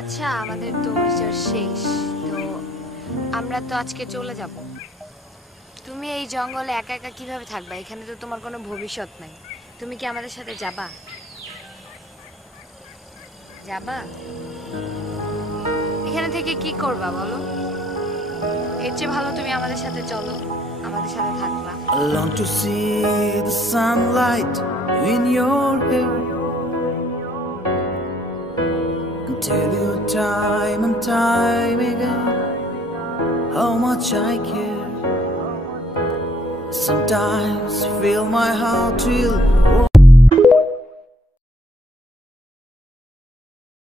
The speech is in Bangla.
আচ্ছা, আমাদের তো রিসার্চ শেষ, তো আমরা তো আজকে চলে যাব। তুমি এই জঙ্গলে একা একা কিভাবে থাকবা? এখানে তো তোমার কোনো ভবিষ্যৎ নাই। তুমি কি আমাদের সাথে যাবা? যাবা? এখানে থেকে কি করবা বলো? এর চেয়ে ভালো তুমি আমাদের সাথে চলো, আমাদের সাথে থাকবা। I long to see the sunlight in your hair and tell you time and time again how much I care. Sometimes feel my heart will